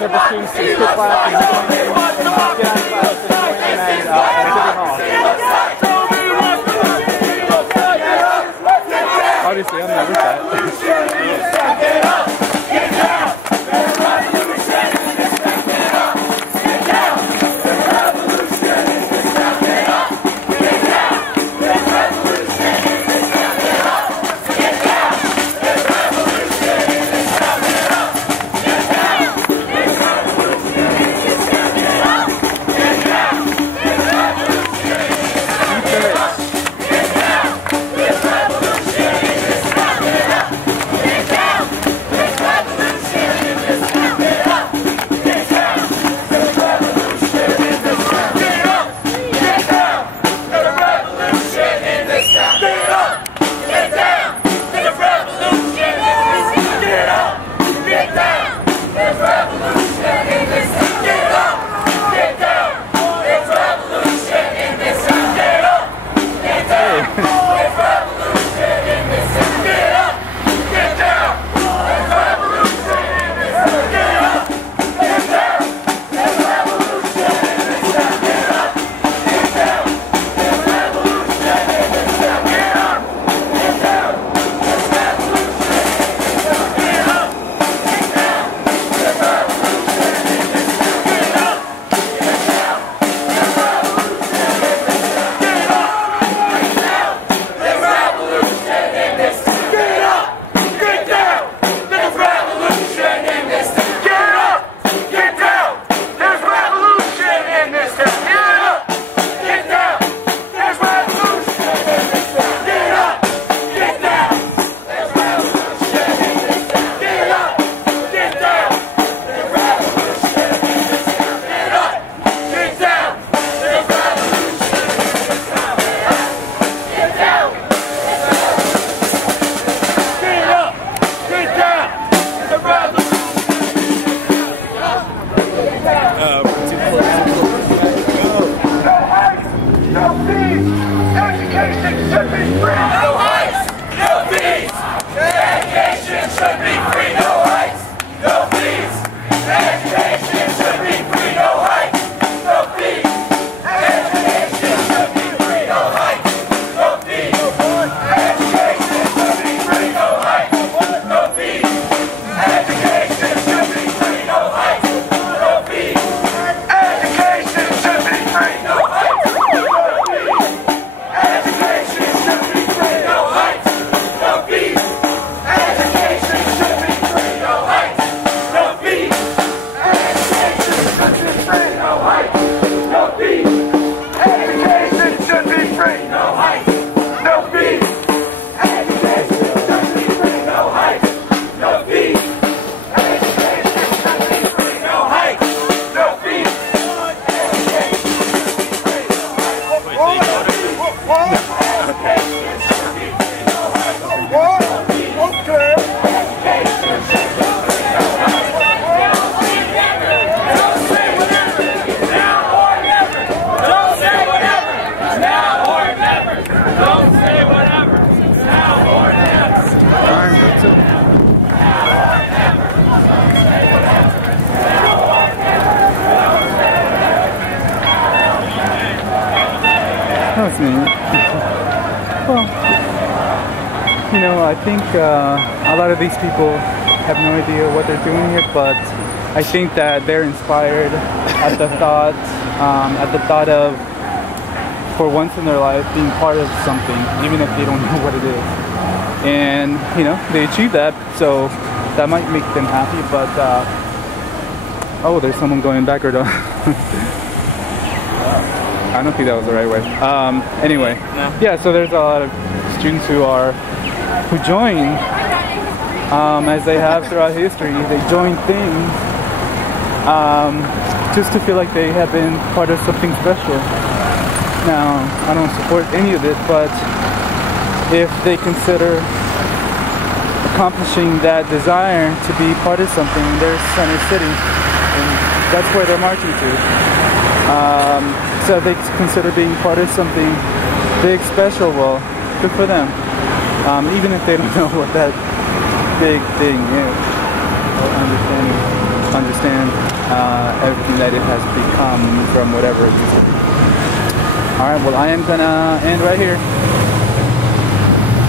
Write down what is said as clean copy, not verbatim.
for the students to skip class and get out of class and obviously, I'm not with that. Well, you know, I think a lot of these people have no idea what they're doing here, but I think that they're inspired at the thought of, for once in their life, being part of something, even if they don't know what it is. And, you know, they achieve that, so that might make them happy, but, oh, there's someone going backward. I don't think that was the right way. Anyway, yeah, so there's a lot of students who join, as they have throughout history. They join things just to feel like they have been part of something special. Now, I don't support any of it, but if they consider accomplishing that desire to be part of something in their center city, and that's where they're marching to. So if they consider being part of something big, special, well, good for them. Even if they don't know what that big thing is, or understanding. understand everything that it has become from whatever it used to be. Alright, well I am gonna end right here.